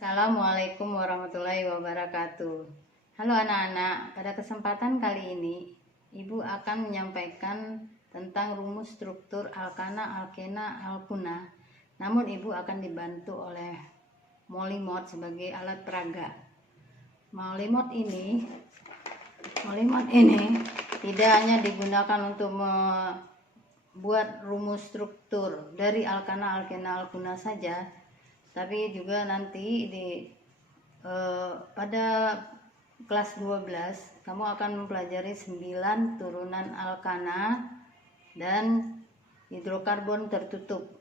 Assalamualaikum warahmatullahi wabarakatuh. Halo anak-anak, pada kesempatan kali ini Ibu akan menyampaikan tentang rumus struktur alkana, alkena, alkuna. Namun Ibu akan dibantu oleh molimot sebagai alat peraga. Molimot ini tidak hanya digunakan untuk membuat rumus struktur dari alkana, alkena, alkuna saja, tapi juga nanti pada kelas 12 kamu akan mempelajari 9 turunan alkana dan hidrokarbon tertutup.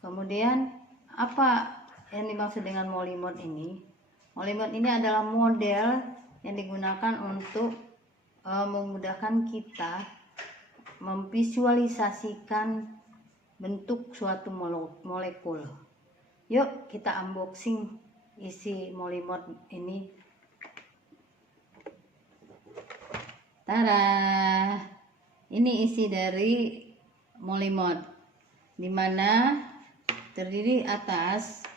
Kemudian apa yang dimaksud dengan molimot ini? Molimot ini adalah model yang digunakan untuk memudahkan kita memvisualisasikan bentuk suatu molekul. Yuk kita unboxing isi molimot ini. Tara, ini isi dari molimot, dimana terdiri atas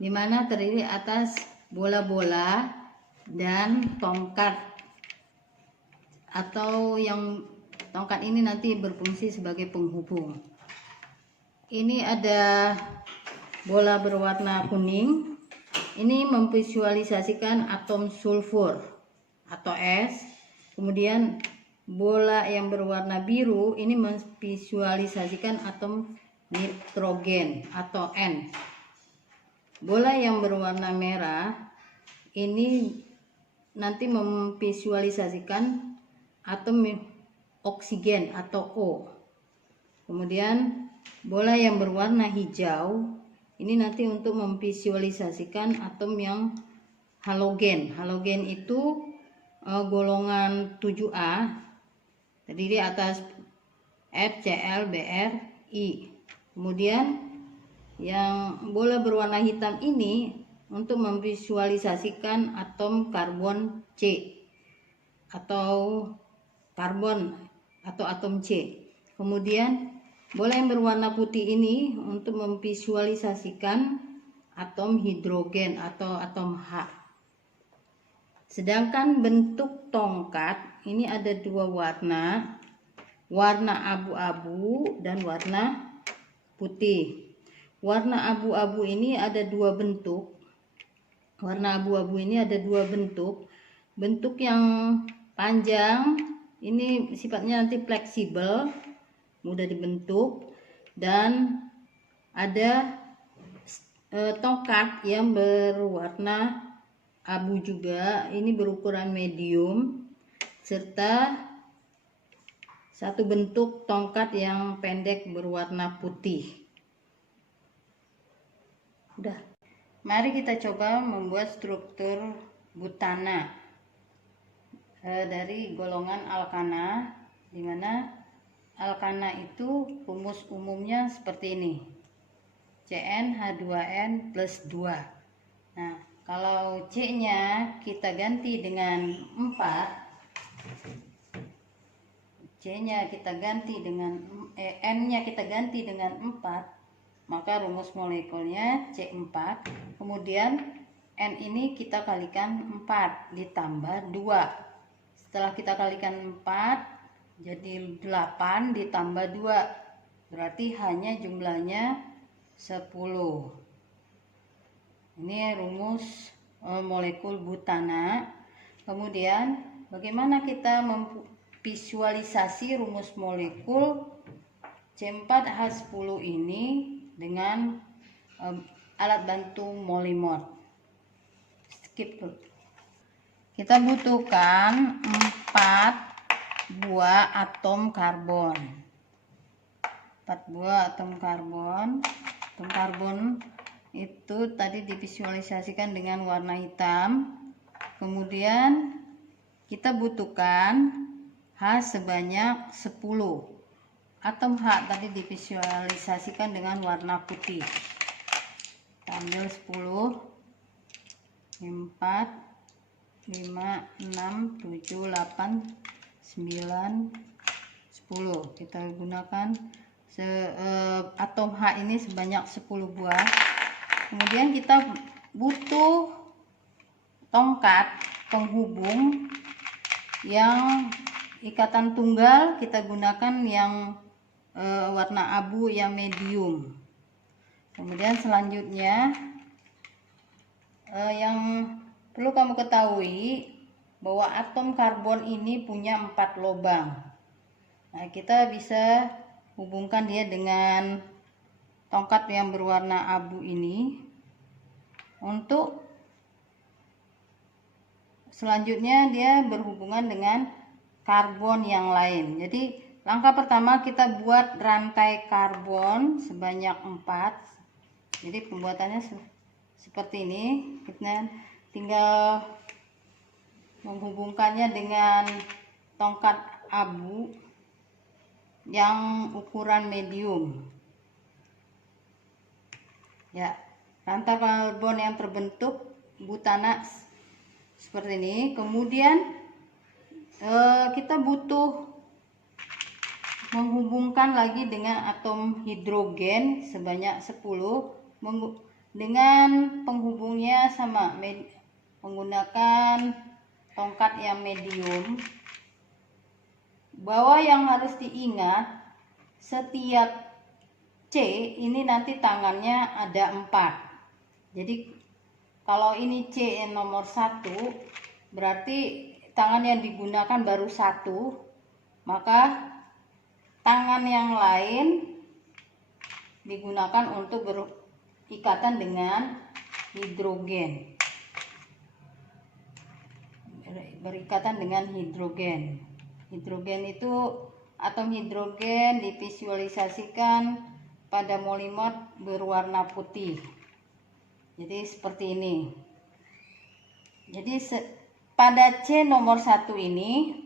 dimana terdiri atas bola-bola dan tongkat, atau yang tongkat ini nanti berfungsi sebagai penghubung. Ini ada bola berwarna kuning, ini memvisualisasikan atom sulfur atau es. Kemudian bola yang berwarna biru ini memvisualisasikan atom nitrogen atau N. Bola yang berwarna merah ini nanti memvisualisasikan atom oksigen atau O. Kemudian bola yang berwarna hijau ini nanti untuk memvisualisasikan atom yang halogen. Halogen itu golongan 7A, terdiri atas FCl, Br, I. Kemudian yang bola berwarna hitam ini untuk memvisualisasikan atom karbon C atau karbon atau atom C. Kemudian bola yang berwarna putih ini untuk memvisualisasikan atom hidrogen atau atom H. Sedangkan bentuk tongkat ini ada dua warna, warna abu-abu dan warna putih. Warna abu-abu ini ada dua bentuk. Warna abu-abu ini ada dua bentuk. Bentuk yang panjang ini sifatnya nanti fleksibel, mudah dibentuk, dan ada tongkat yang berwarna abu juga, ini berukuran medium, serta satu bentuk tongkat yang pendek berwarna putih. Udah. Mari kita coba membuat struktur butana dari golongan alkana, dimana alkana itu rumus umumnya seperti ini, CnH2n plus 2. Nah, kalau C nya kita ganti dengan 4, N nya kita ganti dengan 4, maka rumus molekulnya C4. Kemudian N ini kita kalikan 4 ditambah 2. Setelah kita kalikan 4 jadi 8 ditambah 2, berarti hanya jumlahnya 10. Ini rumus molekul butana. Kemudian bagaimana kita memvisualisasi rumus molekul C4H10 ini dengan alat bantu molimot? Skip dulu. Kita butuhkan 4 buah atom karbon. 4 buah atom karbon. Atom karbon itu tadi divisualisasikan dengan warna hitam. Kemudian kita butuhkan H sebanyak 10. Atom H tadi divisualisasikan dengan warna putih. Kita ambil 10, 4, 5, 6, 7, 8, 9, 10. Kita gunakan atom H ini sebanyak 10 buah. Kemudian kita butuh tongkat penghubung yang ikatan tunggal, kita gunakan yang warna abu yang medium. Kemudian selanjutnya yang perlu kamu ketahui bahwa atom karbon ini punya 4 lubang. Nah, kita bisa hubungkan dia dengan tongkat yang berwarna abu ini. Untuk selanjutnya dia berhubungan dengan karbon yang lain. Jadi langkah pertama kita buat rantai karbon sebanyak 4. Jadi pembuatannya seperti ini. Kita tinggal menghubungkannya dengan tongkat abu yang ukuran medium. Ya, rantai karbon yang terbentuk butana seperti ini. Kemudian kita butuh menghubungkan lagi dengan atom hidrogen sebanyak 10 dengan penghubungnya sama, menggunakan tongkat yang medium. Bahwa yang harus diingat, setiap C ini nanti tangannya ada 4. Jadi kalau ini C nomor 1, berarti tangan yang digunakan baru 1, maka tangan yang lain digunakan untuk berikatan dengan hidrogen. Berikatan dengan hidrogen. Hidrogen itu, atom hidrogen divisualisasikan pada molimot berwarna putih. Jadi seperti ini. Jadi pada C nomor 1 ini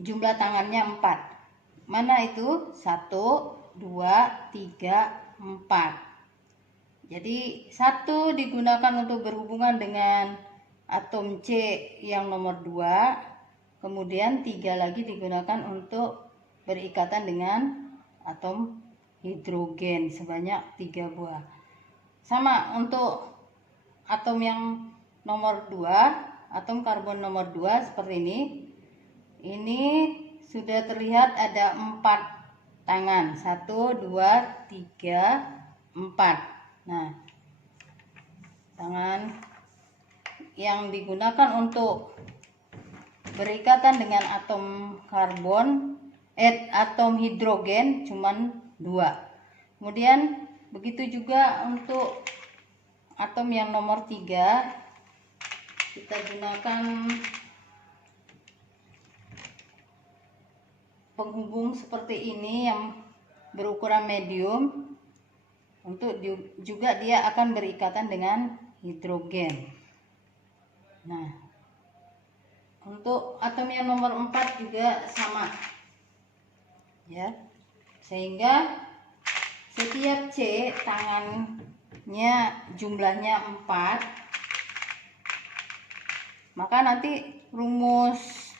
jumlah tangannya 4. Mana itu? 1, 2, 3, 4. Jadi 1 digunakan untuk berhubungan dengan atom C yang nomor 2. Kemudian 3 lagi digunakan untuk berikatan dengan atom hidrogen sebanyak 3 buah. Sama untuk atom yang nomor 2, atom karbon nomor 2 seperti ini. Ini sudah terlihat ada 4 tangan. 1, 2, 3, 4. Nah, tangan yang digunakan untuk berikatan dengan atom karbon, atom hidrogen cuman 2. Kemudian begitu juga untuk atom yang nomor 3, kita gunakan penghubung seperti ini yang berukuran medium. Untuk juga dia akan berikatan dengan hidrogen. Nah, untuk atom yang nomor 4 juga sama. Ya. Sehingga setiap C tangannya jumlahnya 4. Maka nanti rumus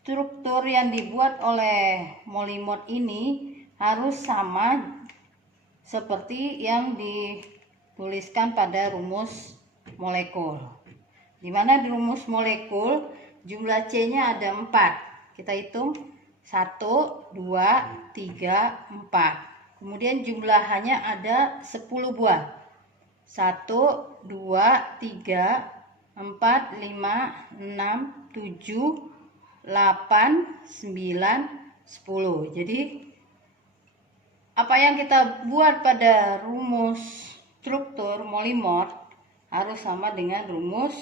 struktur yang dibuat oleh molimot ini harus sama seperti yang dituliskan pada rumus molekul. Di mana di rumus molekul jumlah C-nya ada 4. Kita hitung 1, 2, 3, 4. Kemudian jumlahannya ada 10 buah. 1, 2, 3, 4, 5, 6, 7, 8, 9, 10. Jadi apa yang kita buat pada rumus struktur molimot harus sama dengan rumus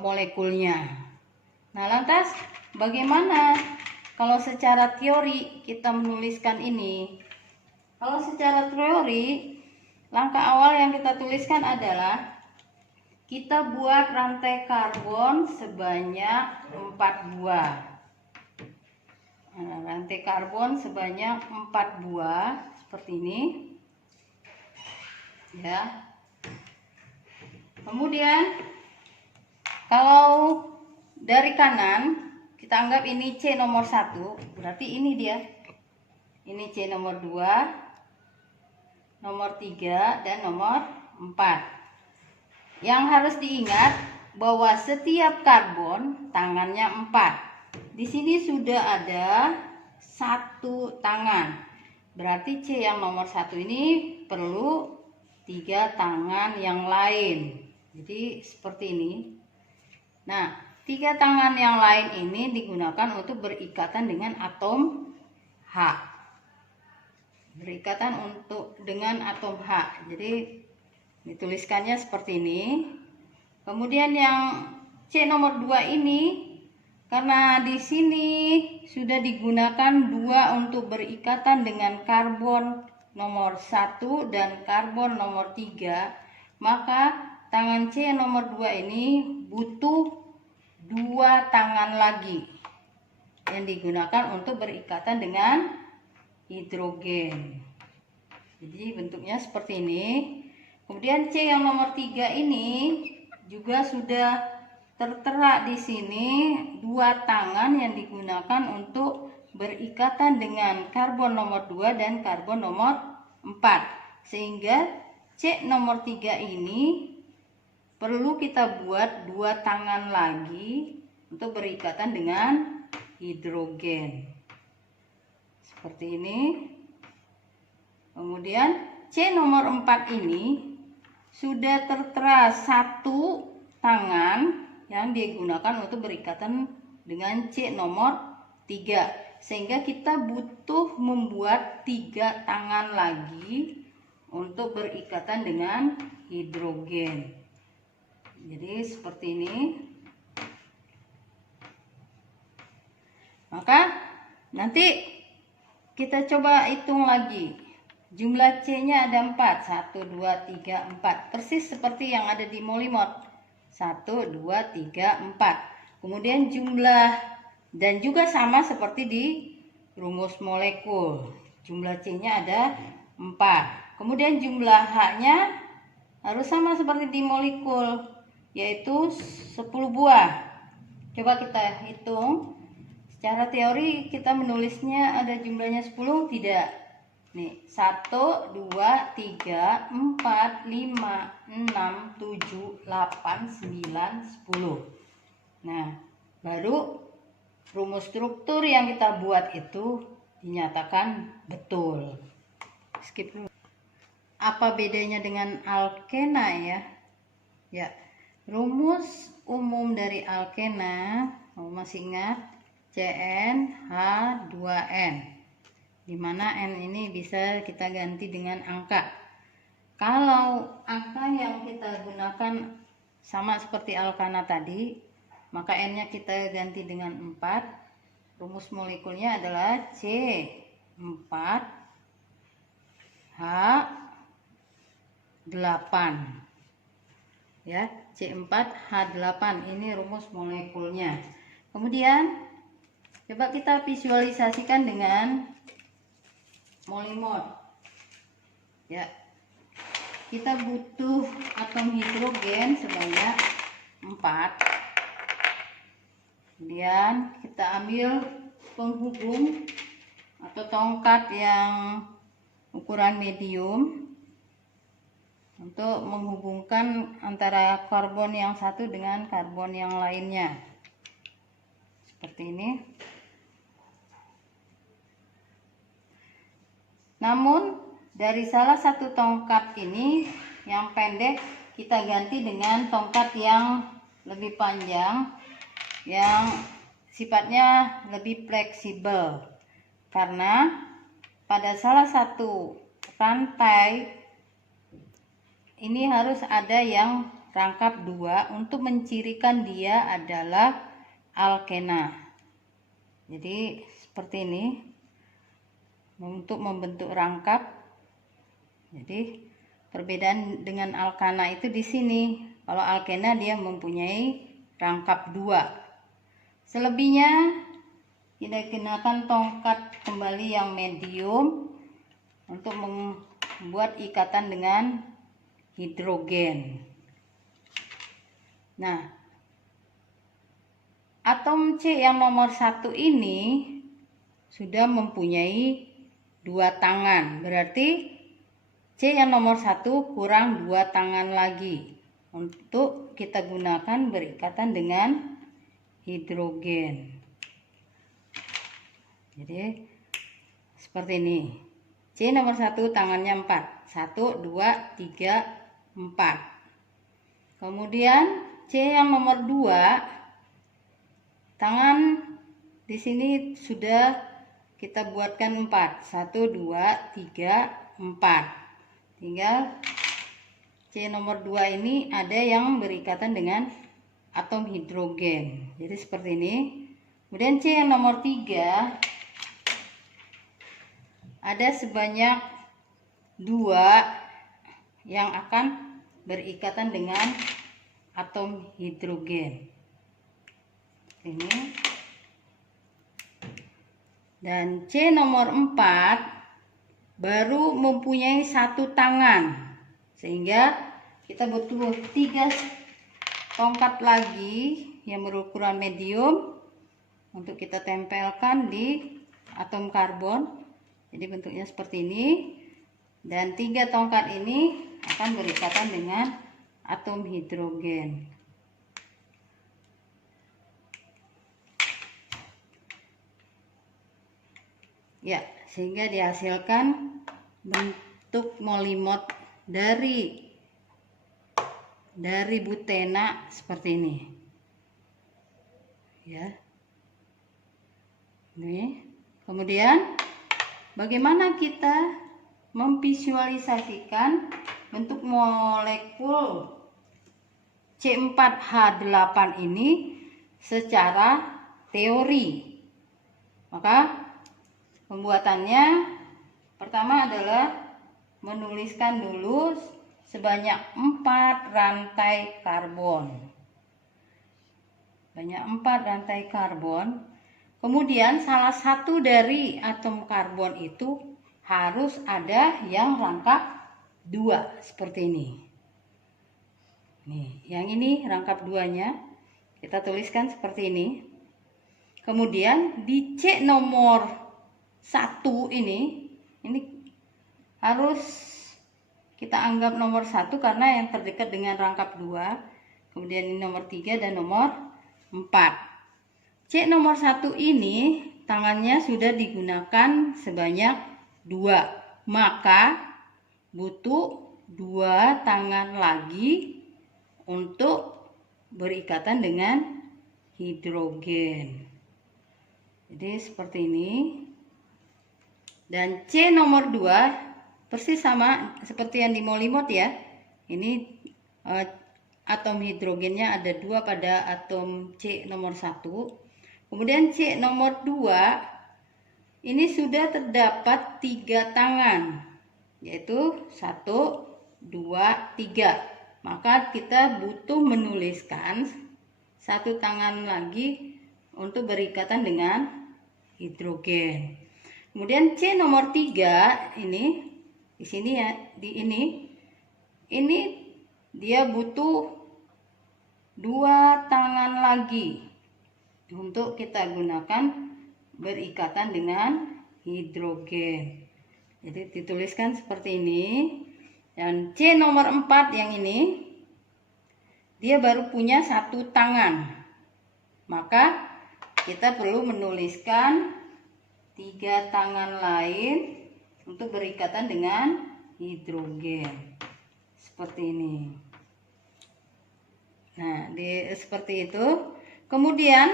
molekulnya. Nah, lantas bagaimana kalau secara teori kita menuliskan ini? Kalau secara teori, langkah awal yang kita tuliskan adalah kita buat rantai karbon sebanyak 4 buah. Nah, rantai karbon sebanyak 4 buah seperti ini. Ya. Kemudian kalau dari kanan kita anggap ini C nomor 1, berarti ini dia. Ini C nomor 2. nomor 3, dan nomor 4. Yang harus diingat bahwa setiap karbon tangannya 4. Di sini sudah ada 1 tangan. Berarti C yang nomor 1 ini perlu 3 tangan yang lain. Jadi seperti ini. Nah, 3 tangan yang lain ini digunakan untuk berikatan dengan atom H. Berikatan dengan atom H. Jadi dituliskannya seperti ini. Kemudian yang C nomor 2 ini, karena di sini sudah digunakan 2 untuk berikatan dengan karbon nomor 1 dan karbon nomor 3, maka tangan C nomor 2 ini butuh 2 tangan lagi yang digunakan untuk berikatan dengan hidrogen. Jadi bentuknya seperti ini. Kemudian C yang nomor 3 ini juga sudah tertera di sini 2 tangan yang digunakan untuk berikatan dengan karbon nomor 2 dan karbon nomor 4. Sehingga C nomor 3 ini perlu kita buat 2 tangan lagi untuk berikatan dengan hidrogen. Seperti ini. Kemudian C nomor 4 ini sudah tertera 1 tangan yang digunakan untuk berikatan dengan C nomor 3. Sehingga kita butuh membuat 3 tangan lagi untuk berikatan dengan hidrogen. Jadi seperti ini. Maka nanti kita coba hitung lagi. Jumlah C-nya ada 4. 1, 2, 3, 4. Persis seperti yang ada di molimot. 1, 2, 3, 4. Kemudian jumlah, dan juga sama seperti di rumus molekul. Jumlah C-nya ada 4. Kemudian jumlah H-nya harus sama seperti di molekul, yaitu 10 buah. Coba kita hitung. Secara teori kita menulisnya ada jumlahnya 10, tidak. Nih, 1, 2, 3, 4, 5, 6, 7, 8, 9, 10. Nah, baru rumus struktur yang kita buat itu dinyatakan betul. Skip dulu. Apa bedanya dengan alkena ya? Ya, rumus umum dari alkena, masih ingat? CnH2n. Dimana N ini bisa kita ganti dengan angka. Kalau angka yang kita gunakan sama seperti alkana tadi, maka N-nya kita ganti dengan 4. Rumus molekulnya adalah C4H8. Ya, C4H8 ini rumus molekulnya. Kemudian coba kita visualisasikan dengan molimot. Ya, kita butuh atom hidrogen sebanyak 4. Kemudian kita ambil penghubung atau tongkat yang ukuran medium untuk menghubungkan antara karbon yang satu dengan karbon yang lainnya. Seperti ini. Namun dari salah satu tongkat ini yang pendek kita ganti dengan tongkat yang lebih panjang yang sifatnya lebih fleksibel, karena pada salah satu rantai ini harus ada yang rangkap 2 untuk mencirikan dia adalah alkena. Jadi seperti ini. Untuk membentuk rangkap. Jadi perbedaan dengan alkana itu di sini. Kalau alkena dia mempunyai rangkap 2. Selebihnya kita gunakan tongkat kembali yang medium untuk membuat ikatan dengan hidrogen. Nah, atom C yang nomor 1 ini sudah mempunyai 2 tangan, berarti C yang nomor 1 kurang 2 tangan lagi untuk kita gunakan berikatan dengan hidrogen. Jadi seperti ini. C nomor 1 tangannya 4. 1, 2, 3, 4. Kemudian C yang nomor 2 tangan di sini sudah kita buatkan 4. 1, 2, 3, 4. Tinggal C nomor 2 ini ada yang berikatan dengan atom hidrogen. Jadi seperti ini. Kemudian C yang nomor 3 ada sebanyak 2 yang akan berikatan dengan atom hidrogen. Ini. Dan C nomor 4 baru mempunyai 1 tangan, sehingga kita butuh 3 tongkat lagi yang berukuran medium untuk kita tempelkan di atom karbon. Jadi bentuknya seperti ini, dan 3 tongkat ini akan berikatan dengan atom hidrogen. Ya, sehingga dihasilkan bentuk molimot dari butena seperti ini. Ya. Ini. Kemudian bagaimana kita memvisualisasikan bentuk molekul C4H8 ini secara teori? Maka pembuatannya pertama adalah menuliskan dulu sebanyak 4 rantai karbon. Banyak 4 rantai karbon. Kemudian salah satu dari atom karbon itu harus ada yang rangkap 2 seperti ini. Nih, yang ini rangkap 2-nya. Kita tuliskan seperti ini. Kemudian di C nomor 1 ini harus kita anggap nomor 1 karena yang terdekat dengan rangkap 2. Kemudian ini nomor 3 dan nomor 4. C nomor 1 ini tangannya sudah digunakan sebanyak 2. Maka butuh 2 tangan lagi untuk berikatan dengan hidrogen. Jadi seperti ini. Dan C nomor 2 persis sama seperti yang di molimot ya. Ini atom hidrogennya ada 2 pada atom C nomor 1. Kemudian C nomor 2 ini sudah terdapat 3 tangan, yaitu 1, 2, 3. Maka kita butuh menuliskan 1 tangan lagi untuk berikatan dengan hidrogen. Kemudian C nomor 3 ini di sini ya, di ini dia butuh 2 tangan lagi untuk kita gunakan berikatan dengan hidrogen. Jadi dituliskan seperti ini. Dan C nomor 4 yang ini dia baru punya 1 tangan. Maka kita perlu menuliskan 3 tangan lain untuk berikatan dengan hidrogen seperti ini. Nah, seperti itu. Kemudian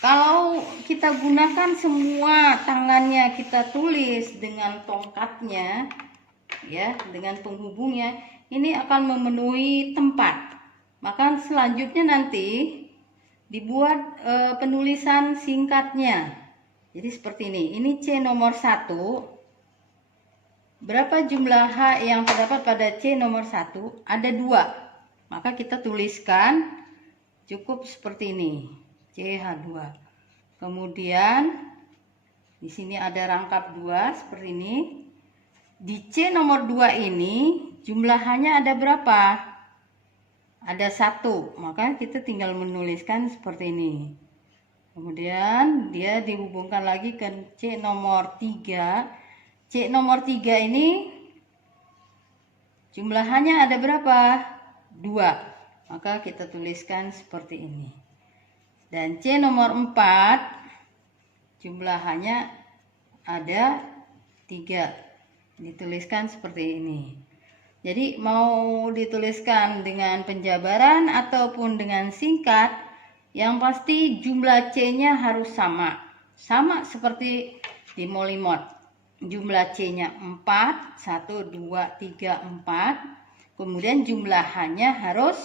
kalau kita gunakan semua tangannya, kita tulis dengan tongkatnya ya, dengan penghubungnya, ini akan memenuhi tempat. Maka selanjutnya nanti dibuat penulisan singkatnya. Jadi seperti ini. Ini C nomor 1. Berapa jumlah H yang terdapat pada C nomor 1? Ada 2. Maka kita tuliskan cukup seperti ini. CH2. Kemudian di sini ada rangkap 2 seperti ini. Di C nomor 2 ini jumlah H-nya ada berapa? Ada 1, maka kita tinggal menuliskan seperti ini. Kemudian dia dihubungkan lagi ke C nomor 3. C nomor 3 ini jumlahannya ada berapa? 2. Maka kita tuliskan seperti ini. Dan C nomor 4 jumlahannya ada 3. Dituliskan seperti ini. Jadi mau dituliskan dengan penjabaran ataupun dengan singkat, yang pasti jumlah C-nya harus sama. Sama seperti di molimot. Jumlah C-nya 4, 1, 2, 3, 4. Kemudian jumlahannya harus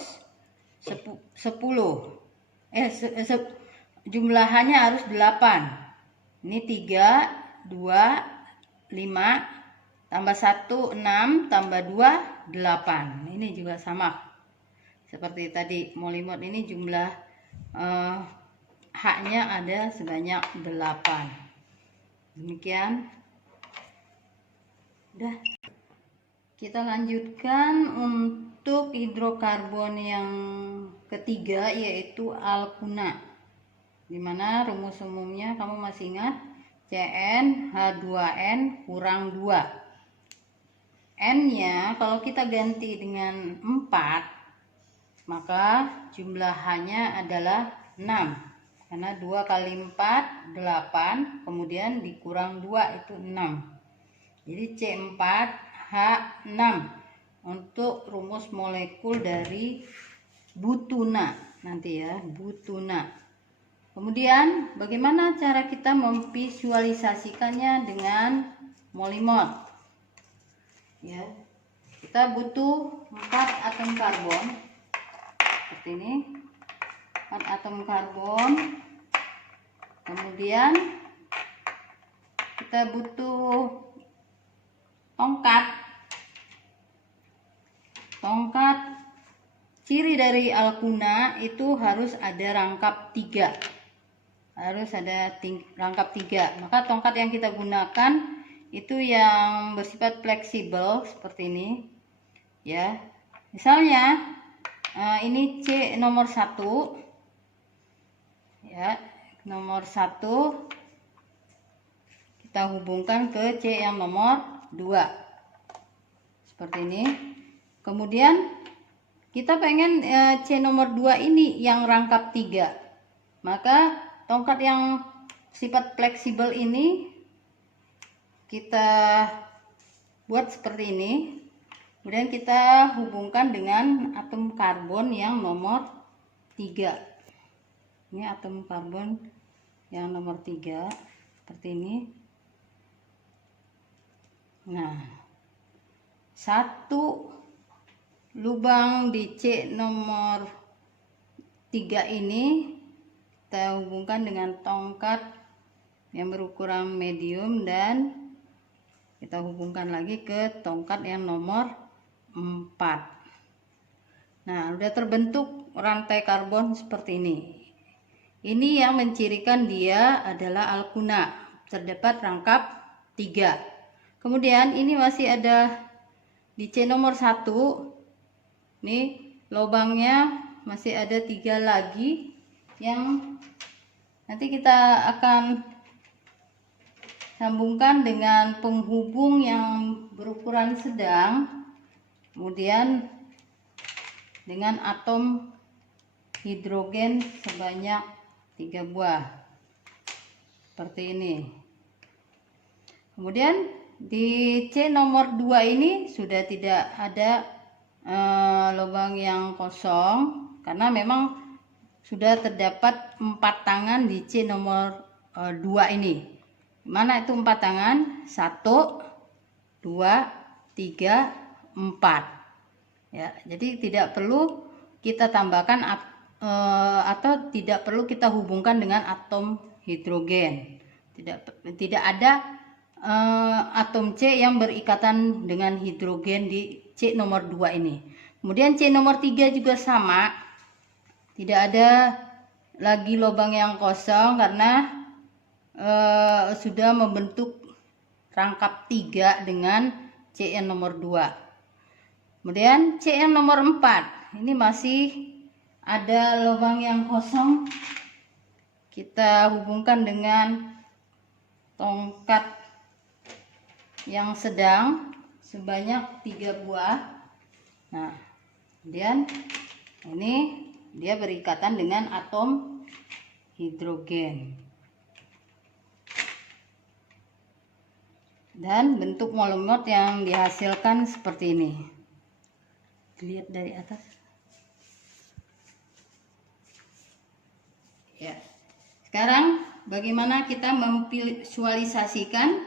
10. Jumlahannya harus 8. Ini 3, 2, 5. Tambah 1, 6, tambah 2, 8. Ini juga sama. Seperti tadi, molimot ini jumlah H-nya ada sebanyak 8. Demikian. Udah. Kita lanjutkan untuk hidrokarbon yang ketiga, yaitu alkuna. Dimana rumus umumnya kamu masih ingat? CnH2n kurang 2. N-nya kalau kita ganti dengan 4, maka jumlahannya adalah 6. Karena 2 kali 4, 8, kemudian dikurang 2 itu 6. Jadi C4H6 untuk rumus molekul dari butuna nanti ya, butuna. Kemudian bagaimana cara kita memvisualisasikannya dengan molimot? Ya, kita butuh 4 atom karbon seperti ini, 4 atom karbon. Kemudian kita butuh tongkat. Ciri dari alkuna itu harus ada rangkap 3. Harus ada rangkap 3. Maka tongkat yang kita gunakan itu yang bersifat fleksibel seperti ini ya. Misalnya ini C nomor 1 ya, nomor 1 kita hubungkan ke C yang nomor 2 seperti ini. Kemudian kita pengen C nomor 2 ini yang rangkap 3, maka tongkat yang sifat fleksibel ini kita buat seperti ini. Kemudian kita hubungkan dengan atom karbon yang nomor 3. Ini atom karbon yang nomor 3 seperti ini. Nah, satu lubang di C nomor 3 ini kita hubungkan dengan tongkat yang berukuran medium dan kita hubungkan lagi ke tongkat yang nomor 4. Nah, udah terbentuk rantai karbon seperti ini. Ini yang mencirikan dia adalah alkuna. Terdapat rangkap 3. Kemudian ini masih ada di C nomor 1. Nih, lubangnya masih ada 3 lagi yang nanti kita akan sambungkan dengan penghubung yang berukuran sedang, kemudian dengan atom hidrogen sebanyak 3 buah seperti ini. Kemudian di C nomor 2 ini sudah tidak ada lubang yang kosong karena memang sudah terdapat 4 tangan di C nomor 2 ini. Mana itu 4 tangan? 1, 2, 3, 4. Ya, jadi tidak perlu kita tambahkan atau tidak perlu kita hubungkan dengan atom hidrogen. Tidak ada atom C yang berikatan dengan hidrogen di C nomor 2 ini. Kemudian C nomor 3 juga sama. Tidak ada lagi lubang yang kosong karena sudah membentuk rangkap 3 dengan C yang nomor 2. Kemudian C yang nomor 4 ini masih ada lubang yang kosong. Kita hubungkan dengan tongkat yang sedang sebanyak 3 buah. Nah, kemudian ini dia berikatan dengan atom hidrogen. Dan bentuk molemot yang dihasilkan seperti ini. Dilihat dari atas. Ya. Sekarang bagaimana kita memvisualisasikan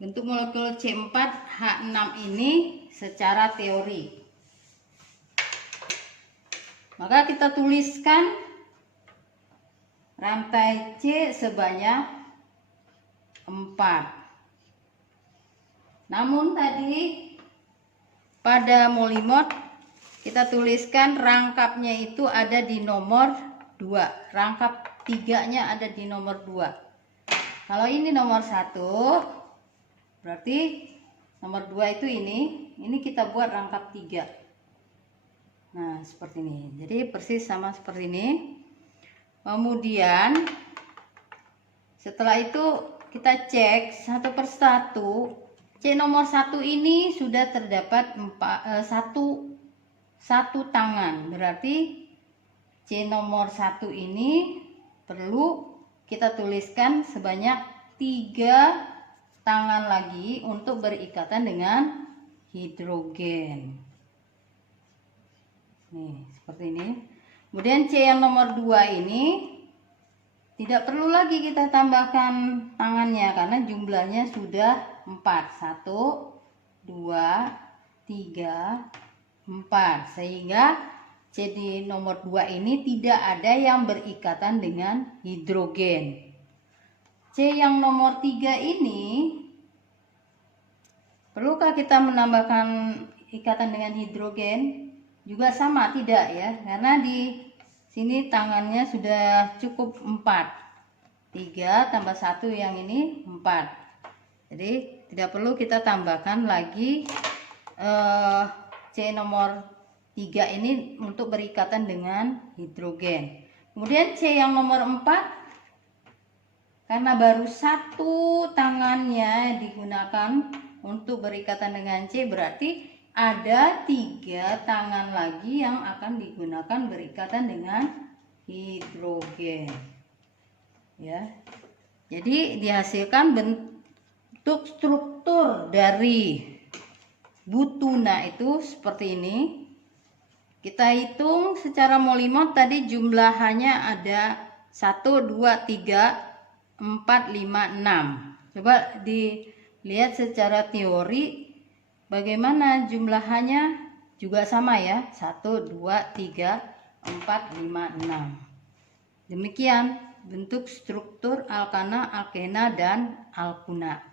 bentuk molekul C4H6 ini secara teori? Maka kita tuliskan rantai C sebanyak 4. Namun tadi pada molimot kita tuliskan rangkapnya itu ada di nomor 2, rangkap 3-nya ada di nomor 2. Kalau ini nomor 1, berarti nomor 2 itu ini kita buat rangkap 3. Nah, seperti ini. Jadi persis sama seperti ini. Kemudian setelah itu kita cek satu persatu. C nomor 1 ini sudah terdapat satu tangan. Berarti C nomor 1 ini perlu kita tuliskan sebanyak 3 tangan lagi untuk berikatan dengan hidrogen. Nih, seperti ini. Kemudian C yang nomor 2 ini tidak perlu lagi kita tambahkan tangannya karena jumlahnya sudah 4. 1, 2, 3, 4. Sehingga C di nomor 2 ini tidak ada yang berikatan dengan hidrogen. C yang nomor 3 ini, perlukah kita menambahkan ikatan dengan hidrogen? Juga sama, tidak ya, karena di sini tangannya sudah cukup 4. 3 tambah 1 yang ini 4. Jadi tidak perlu kita tambahkan lagi C nomor 3 ini untuk berikatan dengan hidrogen. Kemudian C yang nomor 4, karena baru 1 tangannya digunakan untuk berikatan dengan C, berarti ada 3 tangan lagi yang akan digunakan berikatan dengan hidrogen. Ya. Jadi dihasilkan bentuk struktur dari butuna itu seperti ini. Kita hitung secara molimot tadi jumlahannya ada 1, 2, 3, 4, 5, 6. Coba dilihat secara teori bagaimana jumlahannya, juga sama ya, 1, 2, 3, 4, 5, 6. Demikian bentuk struktur alkana, alkena, dan alkuna.